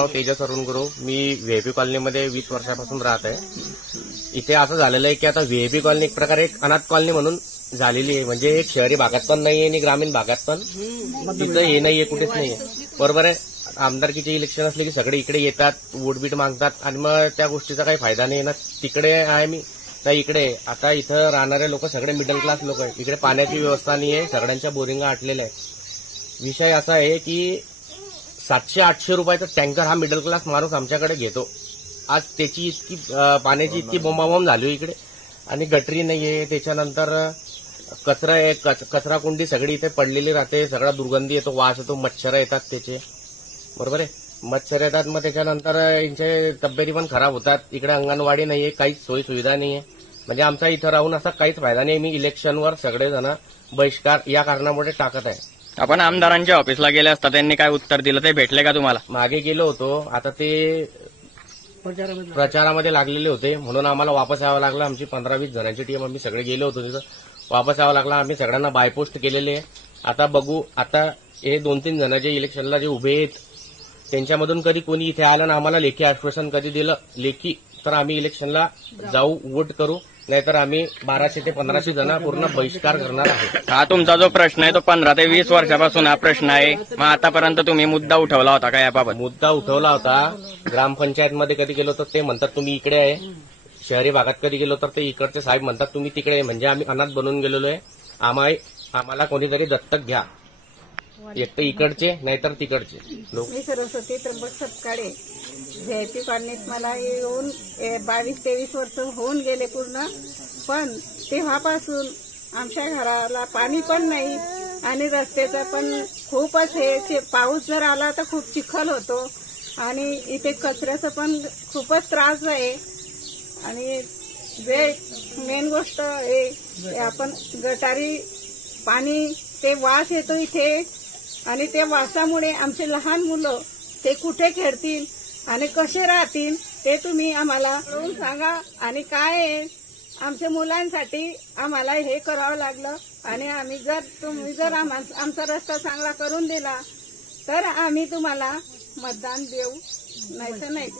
नाव तेजस अरुण गुरु. मी VIP कॉलनीमध्ये 20 वर्षापासून राहत आहे. इथे असं झालेलं आहे की आता व्हीआयपी कॉलनी एक प्रकारे एक अनाथ कॉलनी म्हणून झालेली आहे. म्हणजे एक शहरी भागात पण नाहीये आणि ग्रामीण भागात पण तिथं हे नाहीये, कुठेच नाहीये. बरोबर आहे. आमदारकीचे इलेक्शन असले की सगळे इकडे येतात, वोटबीट मागतात आणि मग त्या गोष्टीचा काही फायदा नाही ना. तिकडे आहे मी तर इकडे आता इथं राहणारे लोक सगळे मिडल क्लास लोक आहेत. इकडे पाण्याची व्यवस्था नाही आहे, सगळ्यांच्या बोरिंगा आटलेल्या आहेत. विषय असा आहे की 700-800 रुपयाचा टँकर हा मिडल क्लास माणूस आमच्याकडे घेतो. आज त्याची इतकी पाण्याची इतकी बोंबाबोंब झाली इकडे आणि गटरी नाहीये. त्याच्यानंतर कचरा आहे, कचरा कुंडी सगळी इथे पडलेली राहते. सगळा दुर्गंधी येतो, वास येतो, मच्छर येतात त्याचे. बरोबर आहे. मच्छर येतात, मग त्याच्यानंतर यांचे तब्येती पण खराब होतात. इकडे अंगणवाडी नाहीये, काहीच सोयी सुविधा नाहीये. म्हणजे आमचा इथं राहून असा काहीच फायदा नाही. मी इलेक्शनवर सगळेजण बहिष्कार या कारणामुळे टाकत आहे. आपण आमदारांच्या ऑफिसला गेले असता त्यांनी काय उत्तर दिलं, ते भेटले का तुम्हाला? मागे गेलो होतो, आता ते प्रचारामध्ये लागलेले होते म्हणून आम्हाला वापस यावं लागलं. आमची 15-20 जणांची टीम, आम्ही सगळे गेलो होतो तिथं. वापस यावं लागलं. आम्ही सगळ्यांना बायपोस्ट केलेले आहे. आता बघू, आता हे 2-3 जण जे इलेक्शनला जे उभे आहेत त्यांच्यामधून कधी कोणी इथे आलं ना आम्हाला लेखी आश्वासन कधी दिलं लेखी तर आम्ही इलेक्शनला जाऊ, वोट करू. नाहीतर आम्ही 1200 ते 1500 जण पूर्ण बहिष्कार करणार आहोत. हा तुमचा जो प्रश्न आहे तो 15 ते 20 वर्षापासून हा प्रश्न आहे. मग आतापर्यंत तुम्ही मुद्दा उठवला होता का याबाबत? मुद्दा उठवला होता. ग्रामपंचायतमध्ये कधी गेलो तर ते म्हणतात तुम्ही इकडे आहे. शहरी भागात कधी गेलो तर ते इकडचे साहेब म्हणतात तुम्ही तिकडे आहे. म्हणजे आम्ही अनाथ बनून गेलेलो आहे. आम्हाला कोणीतरी दत्तक घ्या. एक तर इकडचे नाहीतर तिकडचे लोक. मी सरस्वती त्र्यंबक सपकाळे, व्हीआयपी कॉलनीत मला येऊन 22-23 वर्ष होऊन गेले पूर्ण. पण तेव्हापासून आमच्या घराला पाणी पण नाही आणि रस्त्याचा पण खूपच हे पाऊस जर आला तर खूप चिखल होतो आणि इथे कचऱ्याचा पण खूपच त्रास आहे. आणि जे मेन गोष्ट आहे आपण गटारी पाणी ते वास येतो इथे आणि त्या वासामुळे आमचे लहान मुलं ते कुठे खेळतील आणि कसे राहतील ते तुम्ही आम्हाला कळून सांगा. आणि काय आहे आमच्या मुलांसाठी आम्हाला हे करावं लागलं आणि आम्ही तुम्ही जर आमचा रस्ता चांगला करून दिला तर आम्ही तुम्हाला मतदान देऊ, नाहीतर नाही.